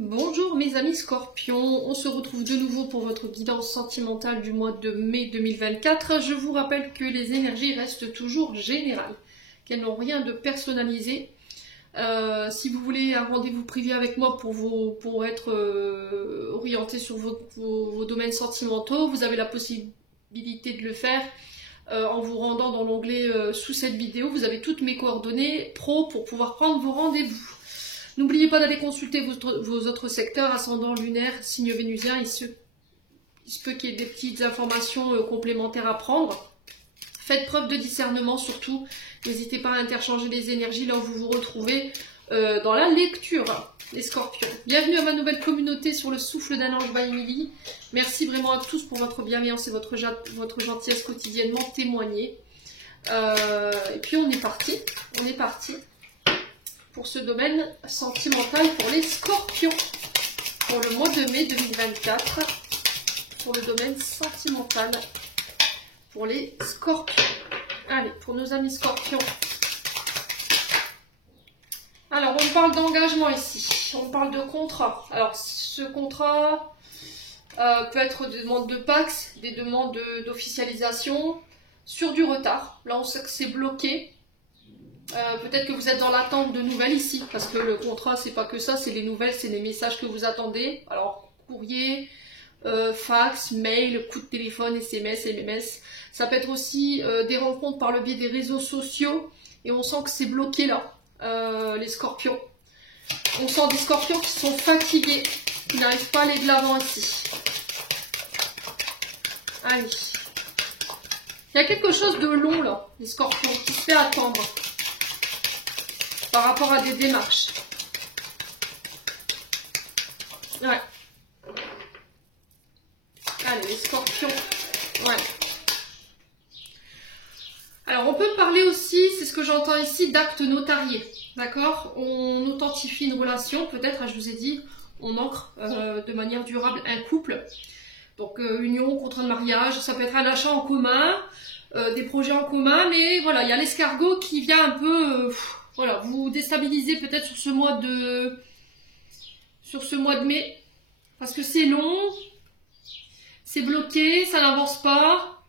Bonjour mes amis Scorpions, on se retrouve de nouveau pour votre guidance sentimentale du mois de mai 2024. Je vous rappelle que les énergies restent toujours générales, qu'elles n'ont rien de personnalisé. Si vous voulez un rendez-vous privé avec moi pour être orienté sur vos domaines sentimentaux, vous avez la possibilité de le faire en vous rendant dans l'onglet sous cette vidéo. Vous avez toutes mes coordonnées pro pour pouvoir prendre vos rendez-vous. N'oubliez pas d'aller consulter vos autres secteurs, ascendant lunaire, signe vénusien. Il se peut qu'il y ait des petites informations complémentaires à prendre. Faites preuve de discernement surtout. N'hésitez pas à interchanger les énergies là où vous vous retrouvez dans la lecture, les Scorpions. Bienvenue à ma nouvelle communauté sur le souffle d'un ange by Emily. Merci vraiment à tous pour votre bienveillance et votre gentillesse quotidiennement témoignée. Et puis on est parti. Pour ce domaine sentimental pour les Scorpions pour le mois de mai 2024 pour le domaine sentimental pour les Scorpions. Allez, pour nos amis Scorpions, alors on parle d'engagement ici, on parle de contrat. Alors ce contrat peut être des demandes de Pax, des demandes d'officialisation sur du retard. Là on sait que c'est bloqué. Peut-être que vous êtes dans l'attente de nouvelles ici, parce que le contrat, c'est pas que ça, c'est les nouvelles, c'est les messages que vous attendez. Alors, courrier, fax, mail, coup de téléphone, SMS, MMS. Ça peut être aussi des rencontres par le biais des réseaux sociaux, et on sent que c'est bloqué là, les Scorpions. On sent des Scorpions qui sont fatigués, qui n'arrivent pas à aller de l'avant ici. Allez. Il y a quelque chose de long là, les Scorpions, qui se fait attendre. Par rapport à des démarches. Ouais. Allez, les Scorpions. Ouais. Alors, on peut parler aussi, c'est ce que j'entends ici, d'actes notariés. D'accord? On authentifie une relation, peut-être, je vous ai dit, on ancre de manière durable un couple. Donc, union, contrat de mariage, ça peut être un achat en commun, des projets en commun, mais voilà, il y a l'escargot qui vient un peu... voilà, vous déstabilisez peut-être sur ce mois de mai, parce que c'est long, c'est bloqué, ça n'avance pas.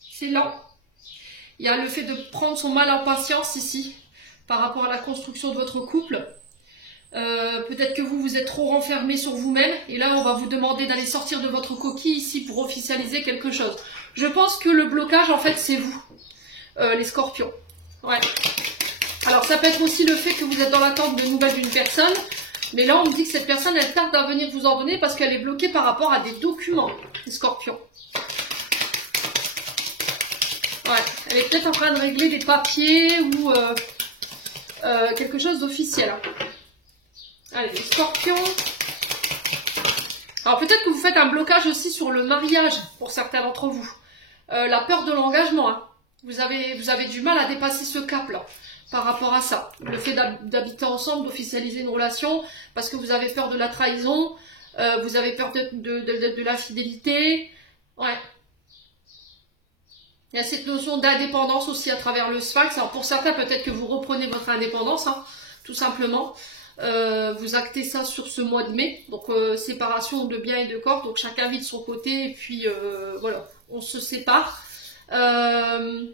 C'est lent. Il y a le fait de prendre son mal en patience ici, par rapport à la construction de votre couple. Peut-être que vous êtes trop renfermé sur vous-même, et là on va vous demander d'aller sortir de votre coquille ici pour officialiser quelque chose. Je pense que le blocage en fait c'est vous, les Scorpions. Ouais. Alors ça peut être aussi le fait que vous êtes dans l'attente de nouvelles d'une personne, mais là on me dit que cette personne elle tarde à venir vous en donner parce qu'elle est bloquée par rapport à des documents, les Scorpions. Ouais, elle est peut-être en train de régler des papiers ou quelque chose d'officiel. Allez, les Scorpions. Alors peut-être que vous faites un blocage aussi sur le mariage pour certains d'entre vous. La peur de l'engagement. Hein. Vous avez du mal à dépasser ce cap-là par rapport à ça. Le fait d'habiter ensemble, d'officialiser une relation, parce que vous avez peur de la trahison, vous avez peur de l'infidélité. Ouais. Il y a cette notion d'indépendance aussi à travers le Sphinx. Alors pour certains, peut-être que vous reprenez votre indépendance, hein, tout simplement. Vous actez ça sur ce mois de mai, donc séparation de biens et de corps, donc chacun vit de son côté et puis voilà, on se sépare. Ouais.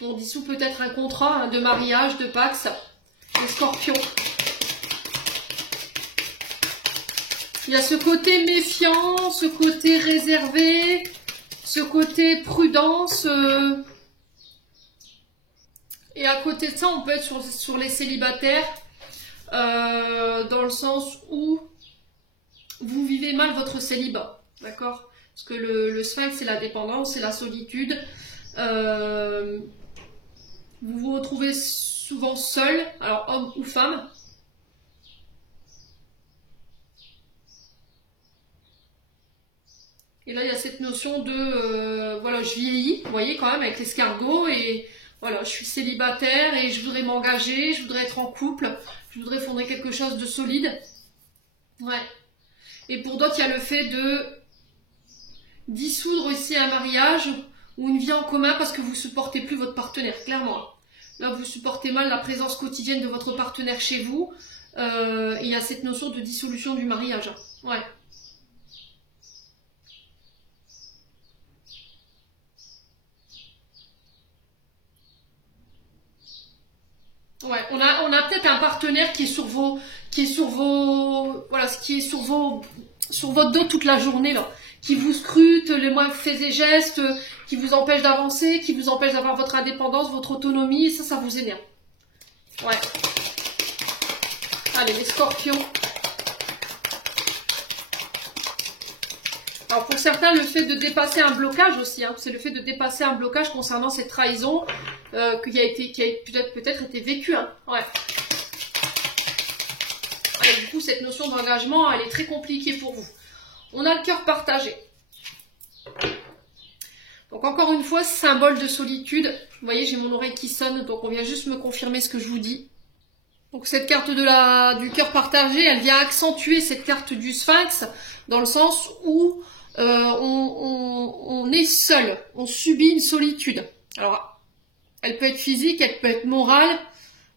On dissout peut-être un contrat de mariage, de Pax, les Scorpions. Il y a ce côté méfiant, ce côté réservé, ce côté prudence. Et à côté de ça, on peut être sur les célibataires, dans le sens où vous vivez mal votre célibat, d'accord? Parce que le Sphinx, c'est la dépendance, c'est la solitude. Vous vous retrouvez souvent seul, alors homme ou femme. Et là, il y a cette notion de, voilà, je vieillis, vous voyez, quand même, avec l'escargot, et voilà, je suis célibataire, et je voudrais m'engager, je voudrais être en couple, je voudrais fonder quelque chose de solide. Ouais. Et pour d'autres, il y a le fait de dissoudre aussi un mariage, ou une vie en commun parce que vous supportez plus votre partenaire, clairement. Là, vous supportez mal la présence quotidienne de votre partenaire chez vous. Il y a cette notion de dissolution du mariage. Ouais. Ouais, on a peut-être un partenaire qui est sur sur votre dos toute la journée là, qui vous scrute les moindres faits et gestes, qui vous empêche d'avancer, qui vous empêche d'avoir votre indépendance, votre autonomie, et ça vous énerve. Ouais. Allez, les scorpions. Alors pour certains, le fait de dépasser un blocage aussi, hein, c'est le fait de dépasser un blocage concernant cette trahison qui a peut-être été vécue. Hein, ouais. Et du coup, cette notion d'engagement, elle est très compliquée pour vous. On a le cœur partagé. Donc encore une fois, symbole de solitude. Vous voyez, j'ai mon oreille qui sonne, donc on vient juste me confirmer ce que je vous dis. Donc cette carte du cœur partagé, elle vient accentuer cette carte du sphinx, dans le sens où on est seul, on subit une solitude. Alors, elle peut être physique, elle peut être morale,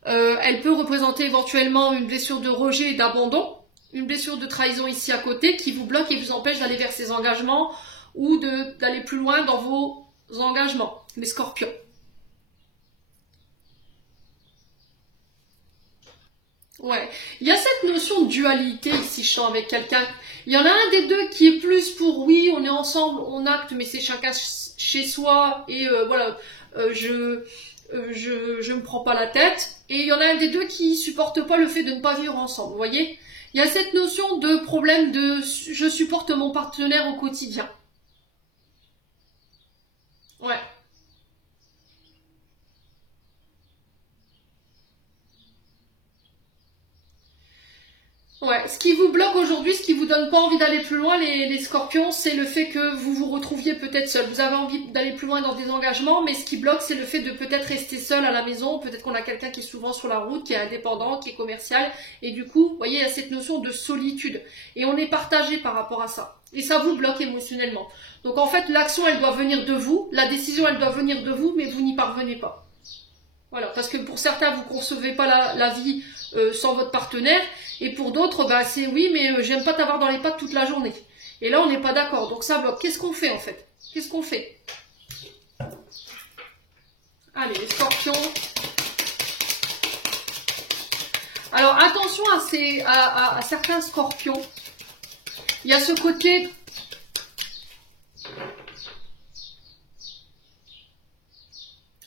elle peut représenter éventuellement une blessure de rejet et d'abandon, une blessure de trahison ici à côté qui vous bloque et vous empêche d'aller vers ces engagements ou d'aller plus loin dans vos engagements, les scorpions. Ouais, il y a cette notion de dualité ici, je sens avec quelqu'un. Il y en a un des deux qui est plus pour oui, on est ensemble, on acte, mais c'est chacun chez soi et voilà, je me prends pas la tête. Et il y en a un des deux qui supporte pas le fait de ne pas vivre ensemble, vous voyez. Il y a cette notion de problème de je supporte mon partenaire au quotidien. Ouais. Ouais, ce qui vous bloque aujourd'hui, ce qui vous donne pas envie d'aller plus loin, les scorpions, c'est le fait que vous vous retrouviez peut-être seul. Vous avez envie d'aller plus loin dans des engagements, mais ce qui bloque, c'est le fait de peut-être rester seul à la maison. Peut-être qu'on a quelqu'un qui est souvent sur la route, qui est indépendant, qui est commercial. Et du coup, vous voyez, il y a cette notion de solitude. Et on est partagé par rapport à ça. Et ça vous bloque émotionnellement. Donc en fait, l'action, elle doit venir de vous. La décision, elle doit venir de vous, mais vous n'y parvenez pas. Voilà, parce que pour certains, vous ne concevez pas la vie sans votre partenaire. Et pour d'autres, bah, c'est oui, mais j'aime pas t'avoir dans les pattes toute la journée. Et là, on n'est pas d'accord. Donc ça bloque. Qu'est-ce qu'on fait en fait? Qu'est-ce qu'on fait? Allez, les scorpions. Alors, attention à certains scorpions. Il y a ce côté...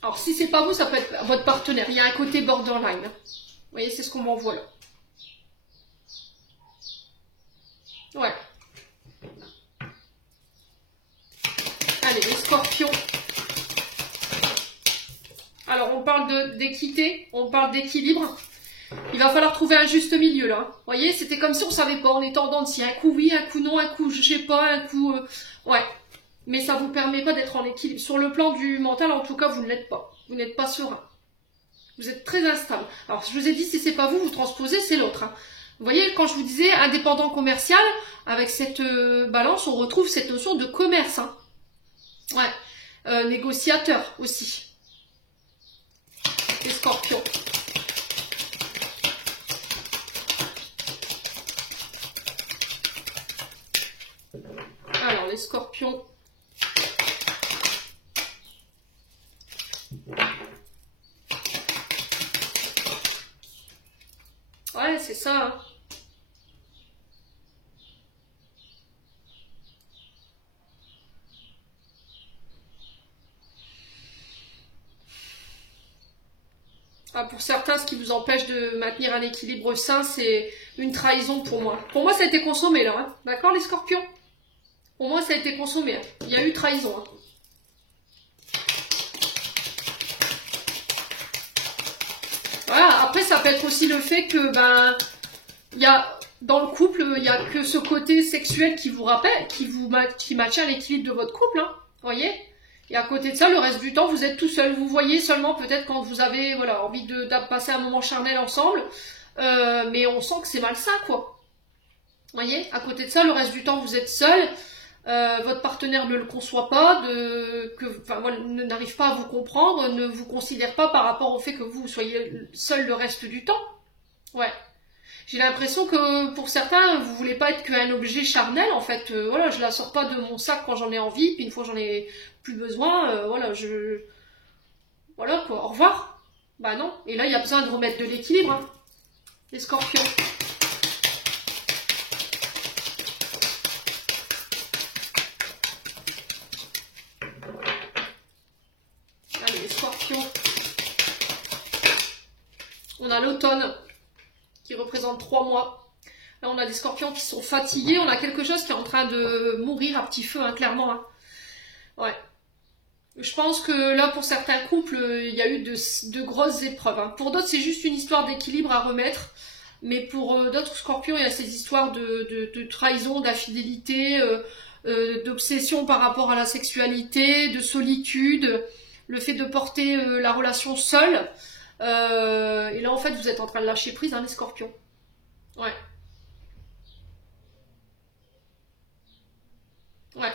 Alors, si c'est pas vous, ça peut être votre partenaire. Il y a un côté borderline. Vous voyez, c'est ce qu'on m'envoie là. Ouais. Allez, les scorpions. Alors, on parle d'équité, on parle d'équilibre. Il va falloir trouver un juste milieu, là. Vous voyez, c'était comme si on savait pas, on était en dents de scie. Un coup oui, un coup non, un coup je sais pas, un coup... Ouais. Mais ça vous permet pas d'être en équilibre. Sur le plan du mental, en tout cas, vous ne l'êtes pas. Vous n'êtes pas serein. Vous êtes très instable. Alors, je vous ai dit, si c'est pas vous, vous transposez, c'est l'autre. Hein. Vous voyez, quand je vous disais indépendant commercial, avec cette balance, on retrouve cette notion de commerce. Hein. Ouais. Négociateur aussi. Les scorpions. Alors, les scorpions. Ouais, c'est ça. Hein. Ah, pour certains, ce qui vous empêche de maintenir un équilibre sain, c'est une trahison pour moi. Pour moi, ça a été consommé là. Hein. D'accord, les scorpions? Pour moi, ça a été consommé. Hein. Il y a eu trahison. Hein. Voilà. Après, ça peut être aussi le fait que, ben, il y a, dans le couple, il n'y a que ce côté sexuel qui vous rappelle, qui maintient l'équilibre de votre couple. Hein. Vous voyez? Et à côté de ça, le reste du temps, vous êtes tout seul. Vous voyez seulement peut-être quand vous avez voilà, envie de passer un moment charnel ensemble. Mais on sent que c'est malsain, quoi. Vous voyez? À côté de ça, le reste du temps, vous êtes seul. votre partenaire ne le conçoit pas, voilà, n'arrive pas à vous comprendre, ne vous considère pas par rapport au fait que vous soyez seul le reste du temps. Ouais. J'ai l'impression que pour certains, vous voulez pas être qu'un objet charnel, en fait. Voilà, je la sors pas de mon sac quand j'en ai envie, puis une fois j'en ai plus besoin, voilà, voilà quoi, au revoir. Bah non. Et là, il y a besoin de remettre de l'équilibre, hein. Les scorpions. Allez, les scorpions. On a l'automne qui représente 3 mois. Là, on a des scorpions qui sont fatigués. On a quelque chose qui est en train de mourir à petit feu, hein, clairement. Hein. Ouais. Je pense que là, pour certains couples, il y a eu de grosses épreuves. Hein. Pour d'autres, c'est juste une histoire d'équilibre à remettre. Mais pour d'autres scorpions, il y a ces histoires de trahison, d'infidélité, d'obsession par rapport à la sexualité, de solitude, le fait de porter la relation seule. Et là, en fait, vous êtes en train de lâcher prise, hein, les scorpions. Ouais. Ouais.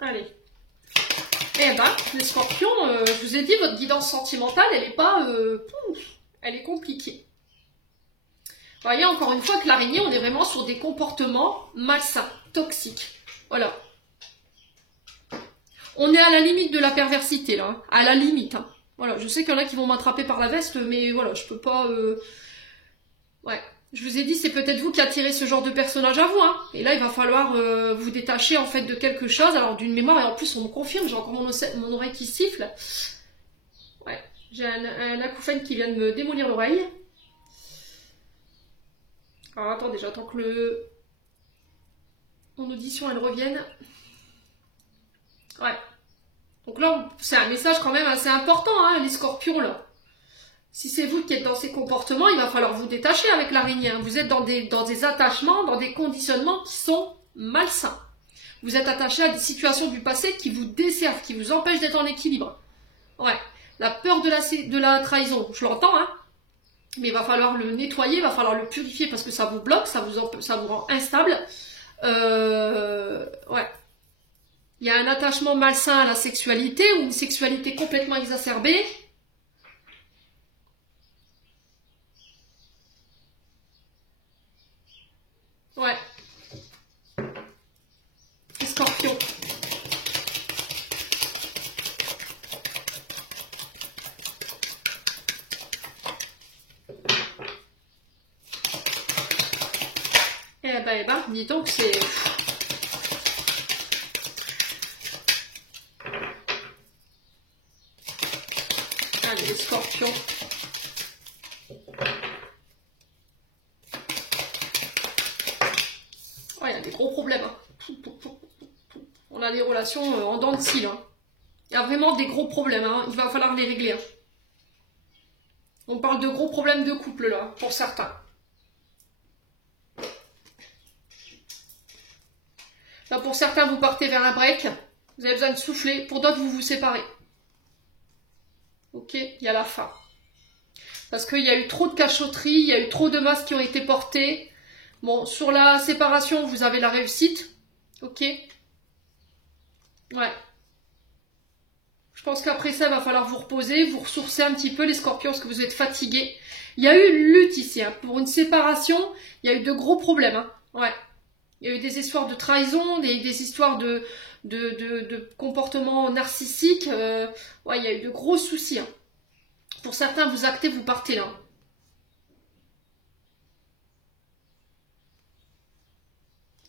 Allez. Eh ben, les scorpions, je vous ai dit, votre guidance sentimentale, elle est pas... elle est compliquée. Vous voyez, encore une fois, que l'araignée, on est vraiment sur des comportements malsains, toxiques. Voilà. On est à la limite de la perversité, là. Hein. À la limite. Hein. Voilà, je sais qu'il y en a qui vont m'attraper par la veste, mais voilà, je peux pas... Ouais. Je vous ai dit, c'est peut-être vous qui attirez ce genre de personnage à vous. Hein. Et là, il va falloir vous détacher, en fait, de quelque chose. Alors, d'une mémoire, et en plus, on me confirme, j'ai encore mon oreille qui siffle. Ouais. J'ai un acouphène qui vient de me démolir l'oreille. Alors, attendez, j'attends que mon audition, elle revienne. Ouais. Donc là, c'est un message quand même assez important, hein, les scorpions, là. Si c'est vous qui êtes dans ces comportements, il va falloir vous détacher avec l'araignée. Hein. Vous êtes dans des attachements, dans des conditionnements qui sont malsains. Vous êtes attaché à des situations du passé qui vous desservent, qui vous empêchent d'être en équilibre. Ouais. La peur de la trahison, je l'entends, hein. Mais il va falloir le nettoyer, il va falloir le purifier parce que ça vous bloque, ça vous rend instable. Ouais. Il y a un attachement malsain à la sexualité ou une sexualité complètement exacerbée. Ouais. Les scorpions. Eh ben, dis donc, c'est... Allez, les scorpions. Ouais, il y a des gros problèmes. Hein. On a des relations en dents de scie, là. Il y a vraiment des gros problèmes, hein. Il va falloir les régler. Hein. On parle de gros problèmes de couple, là, pour certains. Là, pour certains, vous partez vers un break. Vous avez besoin de souffler. Pour d'autres, vous vous séparez. Ok, il y a la fin. Parce qu'il y a eu trop de cachotterie, il y a eu trop de masques qui ont été portés. Bon, sur la séparation, vous avez la réussite. Ok. Ouais. Je pense qu'après ça, il va falloir vous reposer, vous ressourcer un petit peu, les scorpions, parce que vous êtes fatigués. Il y a eu une lutte ici. Hein. Pour une séparation, il y a eu de gros problèmes. Hein. Ouais. Il y a eu des histoires de trahison, des histoires de comportements narcissiques. Ouais, il y a eu de gros soucis. Hein. Pour certains, vous actez, vous partez là.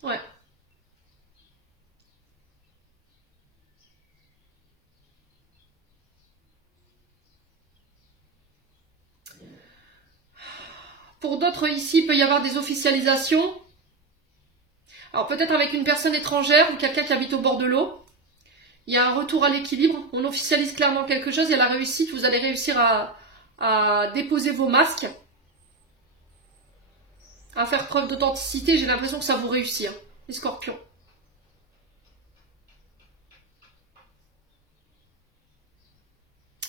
Ouais. Pour d'autres, ici, il peut y avoir des officialisations. Alors peut-être avec une personne étrangère ou quelqu'un qui habite au bord de l'eau. Il y a un retour à l'équilibre. On officialise clairement quelque chose. Il y a la réussite. Vous allez réussir à déposer vos masques. à faire preuve d'authenticité, j'ai l'impression que ça vous réussit, hein, les scorpions.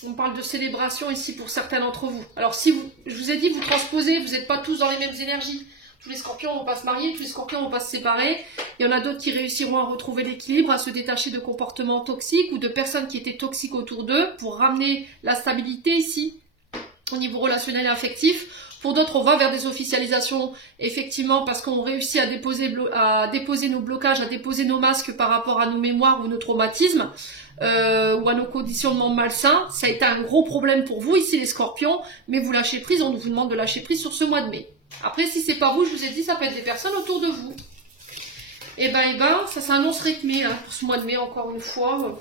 On parle de célébration ici pour certains d'entre vous. Alors si vous, je vous ai dit, vous transposez, vous n'êtes pas tous dans les mêmes énergies. Tous les scorpions ne vont pas se marier, tous les scorpions ne vont pas se séparer. Il y en a d'autres qui réussiront à retrouver l'équilibre, à se détacher de comportements toxiques ou de personnes qui étaient toxiques autour d'eux pour ramener la stabilité ici, au niveau relationnel et affectif. Pour d'autres, on va vers des officialisations, effectivement, parce qu'on réussit à déposer nos blocages, à déposer nos masques par rapport à nos mémoires ou nos traumatismes, ou à nos conditionnements malsains. Ça a été un gros problème pour vous, ici les scorpions, mais vous lâchez prise, on vous demande de lâcher prise sur ce mois de mai. Après, si c'est pas vous, je vous ai dit, ça peut être des personnes autour de vous. Et ben, ça s'annonce rythmé, hein, pour ce mois de mai, encore une fois.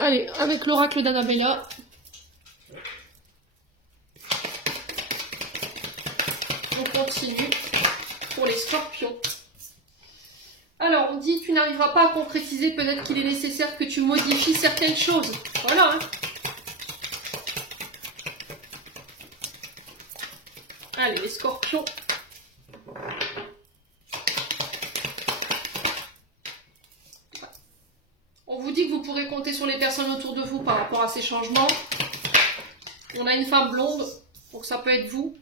Allez, avec l'oracle d'Annabella. On continue pour les scorpions. Alors, on dit, tu n'arriveras pas à concrétiser, peut-être qu'il est nécessaire que tu modifies certaines choses. Voilà, hein. Allez, les scorpions. On vous dit que vous pourrez compter sur les personnes autour de vous par rapport à ces changements. On a une femme blonde, donc ça peut être vous.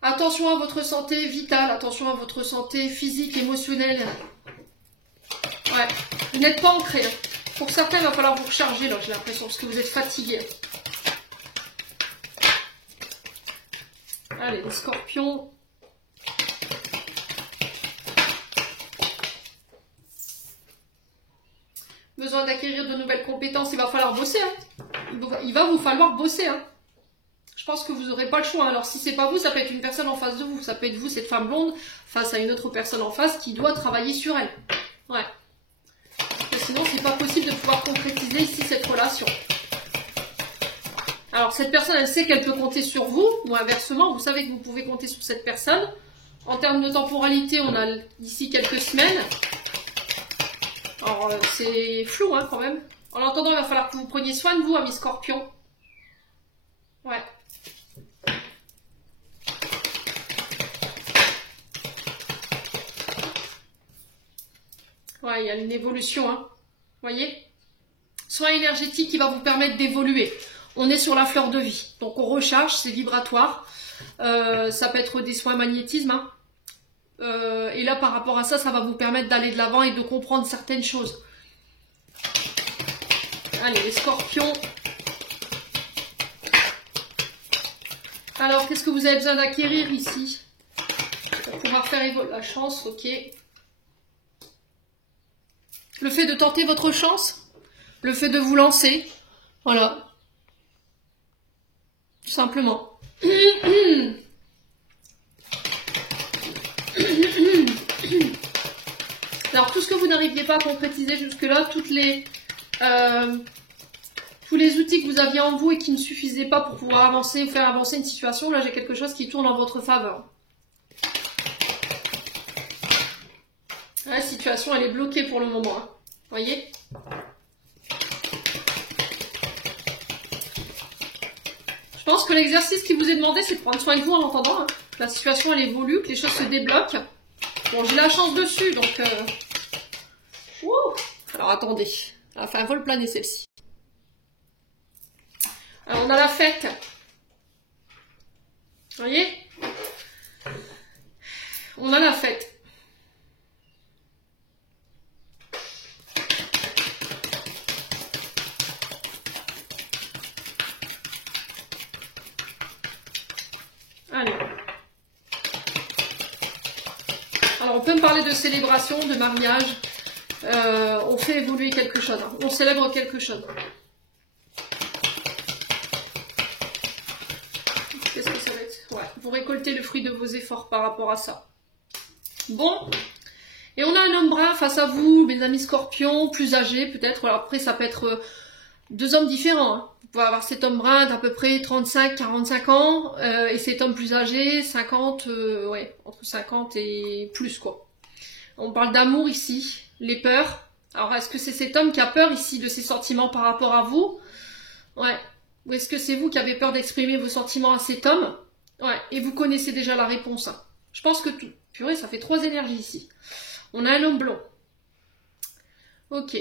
Attention à votre santé vitale, attention à votre santé physique, émotionnelle. Ouais, vous n'êtes pas ancré. Pour certains, il va falloir vous recharger, là, j'ai l'impression, parce que vous êtes fatigué. Allez, les scorpions. Besoin d'acquérir de nouvelles compétences, il va falloir bosser. Hein. Il va vous falloir bosser. Hein. Je pense que vous n'aurez pas le choix. Alors si c'est pas vous, ça peut être une personne en face de vous. Ça peut être vous, cette femme blonde, face à une autre personne en face qui doit travailler sur elle. Ouais. Parce que sinon, c'est pas possible de pouvoir concrétiser ici cette relation. Alors cette personne, elle sait qu'elle peut compter sur vous, ou inversement, vous savez que vous pouvez compter sur cette personne. En termes de temporalité, on a d'ici quelques semaines. Alors c'est flou hein, quand même. En attendant, il va falloir que vous preniez soin de vous, amis scorpions. Ouais. Ouais, il y a une évolution, hein. Vous voyez? Soin énergétique qui va vous permettre d'évoluer. On est sur la fleur de vie. Donc on recharge, c'est vibratoire. Ça peut être des soins magnétisme. Hein. Et là, par rapport à ça, ça va vous permettre d'aller de l'avant et de comprendre certaines choses. Allez, les scorpions. Alors, qu'est-ce que vous avez besoin d'acquérir ici? Pour pouvoir faire évoluer la chance, ok. Le fait de tenter votre chance. Le fait de vous lancer. Voilà. Tout simplement. Alors, tout ce que vous n'arriviez pas à concrétiser jusque-là, tous les outils que vous aviez en vous et qui ne suffisaient pas pour pouvoir avancer ou faire avancer une situation, là, j'ai quelque chose qui tourne en votre faveur. La situation, elle est bloquée pour le moment. Hein. Voyez ? Je pense que l'exercice qui vous est demandé, c'est de prendre soin de vous en attendant. Hein. La situation, elle évolue, que les choses se débloquent. Bon, j'ai la chance dessus, donc... Alors, attendez. Elle a fait un vol plané, celle-ci. Alors, on a la fête. Vous voyez ? On a la fête. Allez. Alors, on peut me parler de célébration, de mariage. On fait évoluer quelque chose. Hein. On célèbre quelque chose. Qu'est-ce que ça va être? Ouais, vous récoltez le fruit de vos efforts par rapport à ça. Bon. Et on a un homme brun face à vous, mes amis scorpions, plus âgés peut-être. Alors après, ça peut être deux hommes différents. Hein. Vous pouvez avoir cet homme brun d'à peu près 35-45 ans et cet homme plus âgé, 50, ouais, entre 50 et plus quoi. On parle d'amour ici, les peurs. Alors est-ce que c'est cet homme qui a peur ici de ses sentiments par rapport à vous? Ouais, Ou est-ce que c'est vous qui avez peur d'exprimer vos sentiments à cet homme? Ouais, et vous connaissez déjà la réponse. Hein. Je pense que tout... Purée, ça fait 3 énergies ici. On a un homme blond. Ok.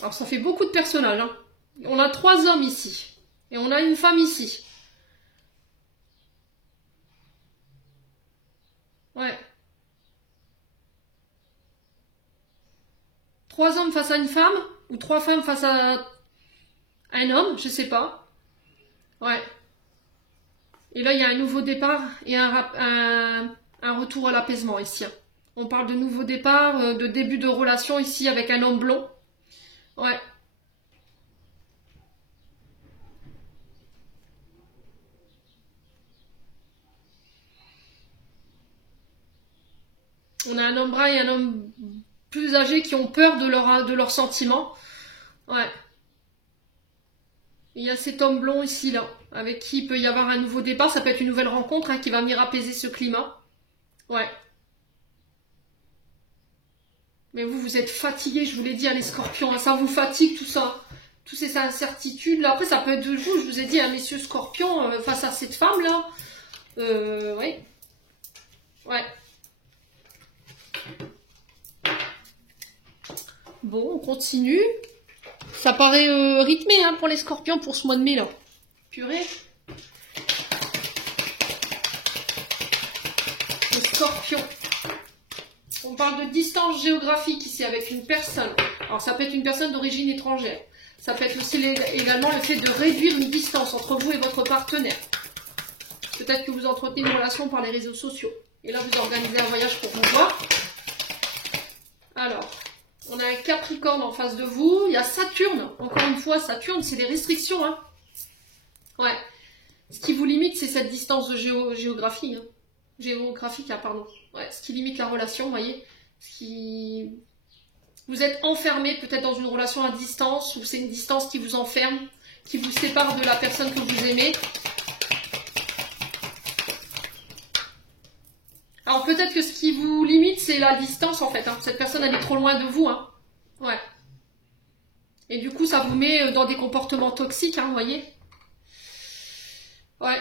Alors ça fait beaucoup de personnages. Hein. On a 3 hommes ici. Et on a une femme ici. Ouais. 3 hommes face à une femme? Ou 3 femmes face à un homme? Je sais pas. Ouais. Et là, il y a un nouveau départ et un retour à l'apaisement ici. Hein. On parle de nouveau départ, de début de relation ici avec un homme blond. Ouais. On a un homme brun et un homme plus âgé qui ont peur de leurs sentiments. Ouais. Il y a cet homme blond ici, là, avec qui il peut y avoir un nouveau départ. Ça peut être une nouvelle rencontre hein, qui va venir apaiser ce climat. Ouais. Mais vous, vous êtes fatigués, je vous l'ai dit, hein, les scorpions. Hein, ça vous fatigue, tout ça. Toutes ces incertitudes. Là, après, ça peut être de vous. Je vous ai dit, hein, messieurs scorpions, face à cette femme-là. Ouais. Ouais. Bon, on continue. Ça paraît rythmé hein, pour les scorpions pour ce mois de mai là. Purée. Les scorpions. On parle de distance géographique ici avec une personne. Alors ça peut être une personne d'origine étrangère. Ça peut être aussi également le fait de réduire une distance entre vous et votre partenaire. Peut-être que vous entretenez une relation par les réseaux sociaux. Et là vous organisez un voyage pour vous voir. Alors. On a un Capricorne en face de vous. Il y a Saturne. Encore une fois, Saturne, c'est des restrictions. Hein. Ouais. Ce qui vous limite, c'est cette distance de géographie. Hein. Géographique, hein, pardon. Ouais, ce qui limite la relation, vous voyez. Vous êtes enfermé peut-être dans une relation à distance, ou c'est une distance qui vous enferme, qui vous sépare de la personne que vous aimez. Alors peut-être que ce qui vous limite, c'est la distance en fait. Hein. Cette personne, elle est trop loin de vous. Hein. Ouais. Et du coup, ça vous met dans des comportements toxiques, hein, vous voyez. Ouais.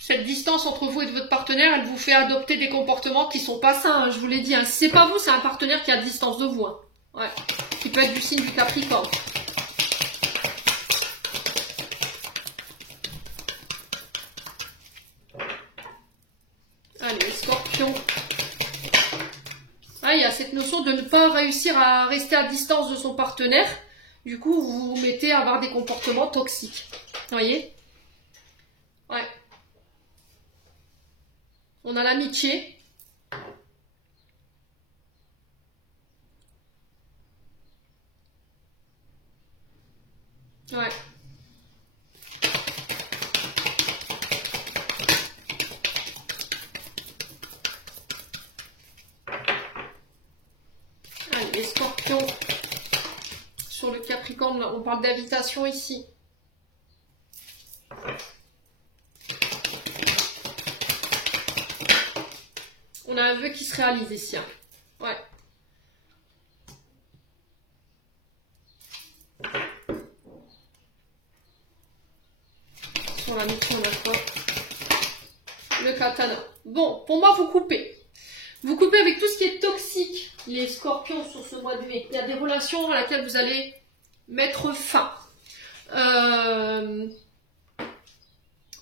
Cette distance entre vous et votre partenaire, elle vous fait adopter des comportements qui sont pas sains. Hein, je vous l'ai dit. Hein. Si c'est pas vous, c'est un partenaire qui est à distance de vous. Hein. Ouais. Qui peut être du signe du Capricorne. Allez, les scorpions. Ah, il y a cette notion de ne pas réussir à rester à distance de son partenaire. Du coup, vous vous mettez à avoir des comportements toxiques. Vous voyez? Ouais. On a l'amitié. Ouais. Allez, les scorpions. Sur le Capricorne, on parle d'invitation ici. On a un vœu qui se réalise ici. Hein. Ouais. Sur la mission, on a quoi? Le katana. Bon, pour moi, vous coupez. Vous coupez avec tout ce qui est toxique, les scorpions, sur ce mois de mai. Il y a des relations à laquelle vous allez mettre fin.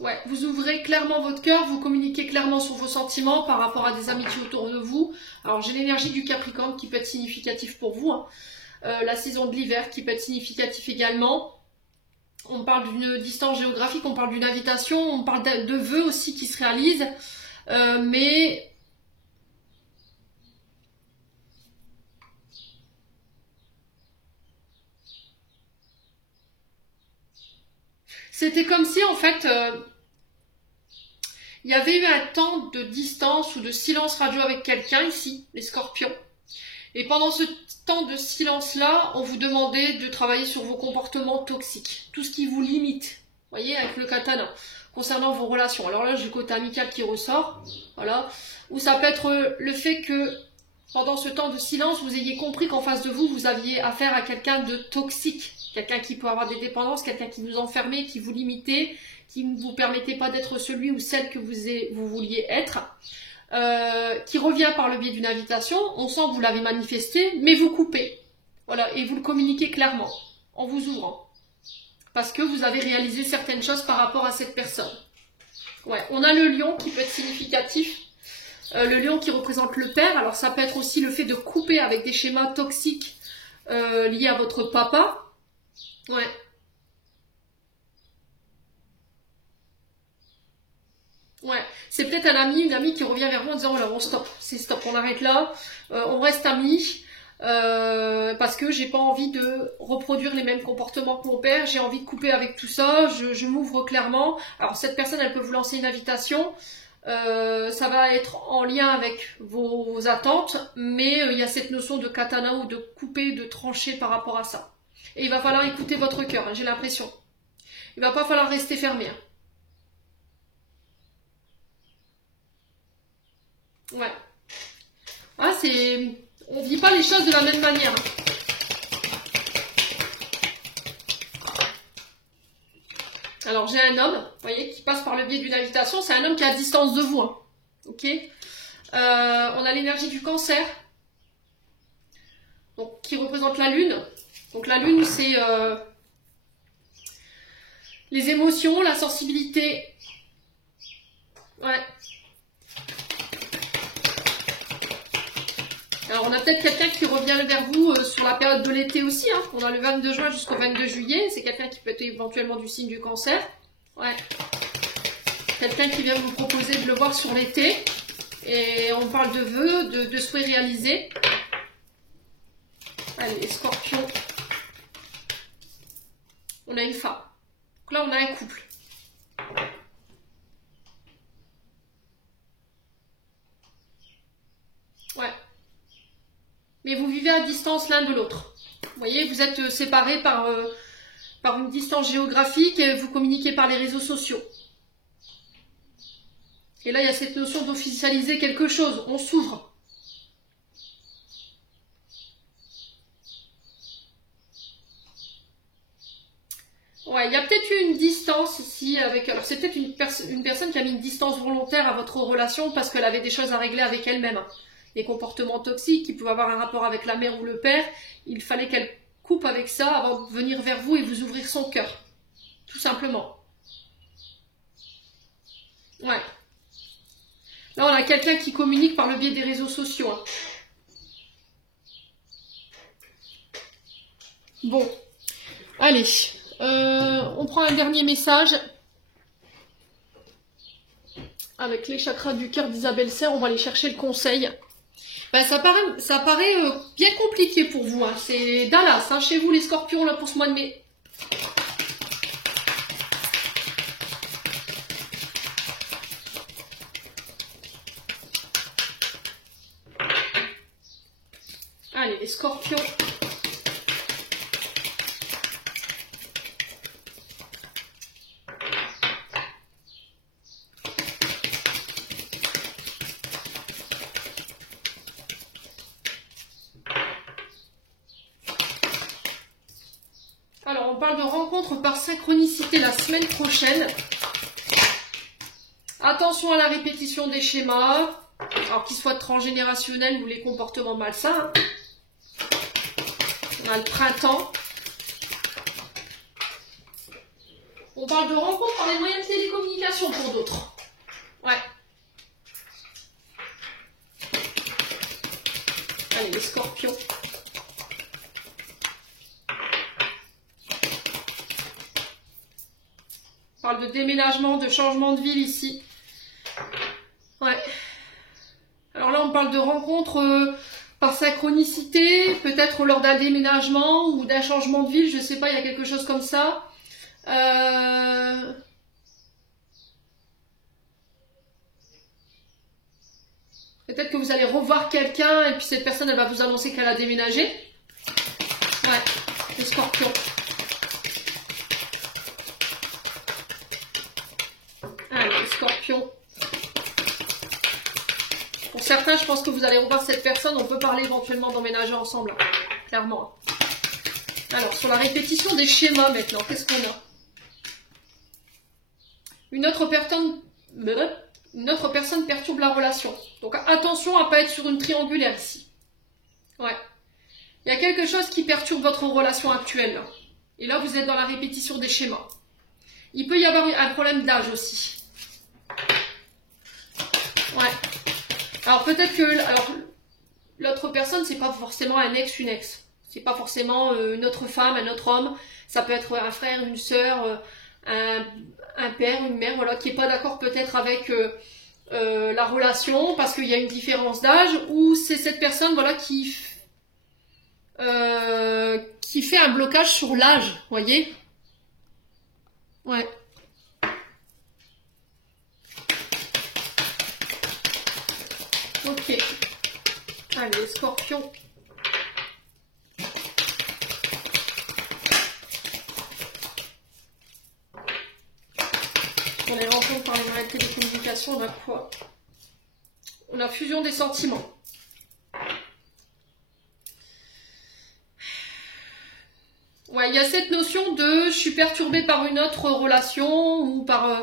Ouais, vous ouvrez clairement votre cœur, vous communiquez clairement sur vos sentiments par rapport à des amitiés autour de vous. Alors, j'ai l'énergie du Capricorne qui peut être significatif pour vous. Hein. La saison de l'hiver qui peut être significatif également. On parle d'une distance géographique, on parle d'une invitation, on parle de vœux aussi qui se réalisent. Mais... C'était comme si, en fait, il y avait eu un temps de distance ou de silence radio avec quelqu'un ici, les scorpions. Et pendant ce temps de silence-là, on vous demandait de travailler sur vos comportements toxiques. Tout ce qui vous limite, vous voyez, avec le katana, concernant vos relations. Alors là, j'ai le côté amical qui ressort, voilà. Ou ça peut être le fait que pendant ce temps de silence, vous ayez compris qu'en face de vous, vous aviez affaire à quelqu'un de toxique. Quelqu'un qui peut avoir des dépendances, quelqu'un qui vous enfermait, qui vous limitait, qui ne vous permettait pas d'être celui ou celle que vous vouliez être. Qui revient par le biais d'une invitation. On sent que vous l'avez manifesté, mais vous coupez. Voilà, et vous le communiquez clairement, en vous ouvrant. Parce que vous avez réalisé certaines choses par rapport à cette personne. Ouais, on a le lion qui peut être significatif. Le lion qui représente le père. Alors ça peut être aussi le fait de couper avec des schémas toxiques liés à votre papa. Ouais. Ouais, c'est peut-être un ami, une amie qui revient vers vous en disant oh là, on stop, c'est stop, on arrête là, on reste amis, parce que j'ai pas envie de reproduire les mêmes comportements que mon père, j'ai envie de couper avec tout ça, je m'ouvre clairement. Alors cette personne, elle peut vous lancer une invitation, ça va être en lien avec vos attentes, mais il y a cette notion de katana ou de couper, de trancher par rapport à ça. Et il va falloir écouter votre cœur, hein, j'ai l'impression. Il va pas falloir rester fermé. Hein. Ouais. Ah, on vit pas les choses de la même manière. Alors, j'ai un homme, vous voyez, qui passe par le biais d'une invitation. C'est un homme qui est à distance de vous. Hein. Ok. On a l'énergie du cancer. Donc, qui représente la lune. Donc, la lune, c'est les émotions, la sensibilité. Ouais. Alors, on a peut-être quelqu'un qui revient vers vous sur la période de l'été aussi. Hein. On a le 22 juin jusqu'au 22 juillet. C'est quelqu'un qui peut être éventuellement du signe du cancer. Ouais. Quelqu'un qui vient vous proposer de le voir sur l'été. Et on parle de vœux, de souhaits réalisés. Allez, les scorpions. On a une femme. Donc là, on a un couple. Ouais. Mais vous vivez à distance l'un de l'autre. Vous voyez, vous êtes séparés par une distance géographique et vous communiquez par les réseaux sociaux. Et là, il y a cette notion d'officialiser quelque chose. On s'ouvre. Ouais, il y a peut-être eu une distance ici avec... Alors, c'est peut-être une personne qui a mis une distance volontaire à votre relation parce qu'elle avait des choses à régler avec elle-même. Des comportements toxiques qui pouvaient avoir un rapport avec la mère ou le père, il fallait qu'elle coupe avec ça avant de venir vers vous et vous ouvrir son cœur. Tout simplement. Ouais. Là, on a quelqu'un qui communique par le biais des réseaux sociaux. Hein. Bon. Allez. On prend un dernier message. Avec les chakras du cœur d'Isabelle Serre, on va aller chercher le conseil. Ben, ça paraît bien compliqué pour vous. Hein. C'est Dallas, hein, chez vous les scorpions, là, pour ce mois de mai. Allez, les scorpions. Alors, on parle de rencontre par synchronicité la semaine prochaine. Attention à la répétition des schémas, alors qu'ils soient transgénérationnels ou les comportements malsains. On a le printemps. On parle de rencontre par les moyens de télécommunication pour d'autres. Ouais. Allez, les scorpions. On parle de déménagement, de changement de ville ici. Ouais. Alors là, on parle de rencontre par synchronicité, peut-être lors d'un déménagement ou d'un changement de ville, je sais pas, il y a quelque chose comme ça. Peut-être que vous allez revoir quelqu'un et puis cette personne, elle va vous annoncer qu'elle a déménagé. Ouais, le scorpion. Allez, le scorpion. Pour certains, je pense que vous allez revoir cette personne. On peut parler éventuellement d'emménager ensemble, hein, clairement. Alors, sur la répétition des schémas maintenant, qu'est-ce qu'on a? Une autre personne perturbe la relation. Donc, attention à ne pas être sur une triangulaire ici. Ouais. Il y a quelque chose qui perturbe votre relation actuelle. Là. Et là, vous êtes dans la répétition des schémas. Il peut y avoir un problème d'âge aussi. Ouais. Alors, peut-être que l'autre personne, c'est pas forcément un ex, une ex. C'est pas forcément une autre femme, un autre homme. Ça peut être un frère, une sœur, un père, une mère, voilà, qui n'est pas d'accord peut-être avec la relation parce qu'il y a une différence d'âge, ou c'est cette personne, voilà, qui fait un blocage sur l'âge, voyez? Ouais. Ok. Allez, Scorpion. On les rencontre par les moyens de télécommunication, on a quoi? On a fusion des sentiments. Ouais, il y a cette notion de je suis perturbée par une autre relation ou par...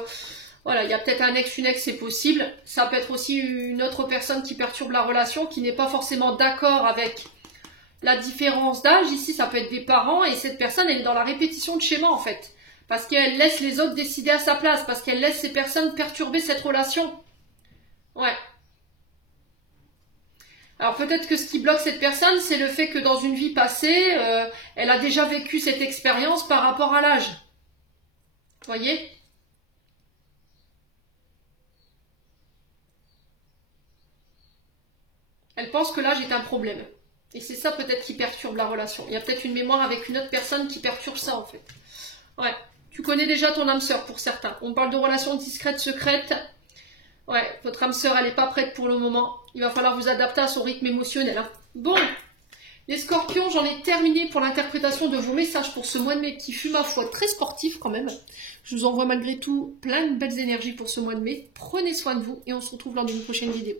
voilà, il y a peut-être un ex, une ex, c'est possible. Ça peut être aussi une autre personne qui perturbe la relation, qui n'est pas forcément d'accord avec la différence d'âge. Ici, ça peut être des parents et cette personne, elle est dans la répétition de schéma en fait. Parce qu'elle laisse les autres décider à sa place, parce qu'elle laisse ces personnes perturber cette relation. Ouais. Alors peut-être que ce qui bloque cette personne, c'est le fait que dans une vie passée, elle a déjà vécu cette expérience par rapport à l'âge. Voyez ? Elle pense que l'âge est un problème. Et c'est ça peut-être qui perturbe la relation. Il y a peut-être une mémoire avec une autre personne qui perturbe ça en fait. Ouais. Tu connais déjà ton âme sœur pour certains. On parle de relations discrètes, secrètes. Ouais, votre âme sœur, elle n'est pas prête pour le moment. Il va falloir vous adapter à son rythme émotionnel. Hein. Bon, les scorpions, j'en ai terminé pour l'interprétation de vos messages pour ce mois de mai qui fut, ma foi, très sportif quand même. Je vous envoie malgré tout plein de belles énergies pour ce mois de mai. Prenez soin de vous et on se retrouve lors d'une prochaine vidéo.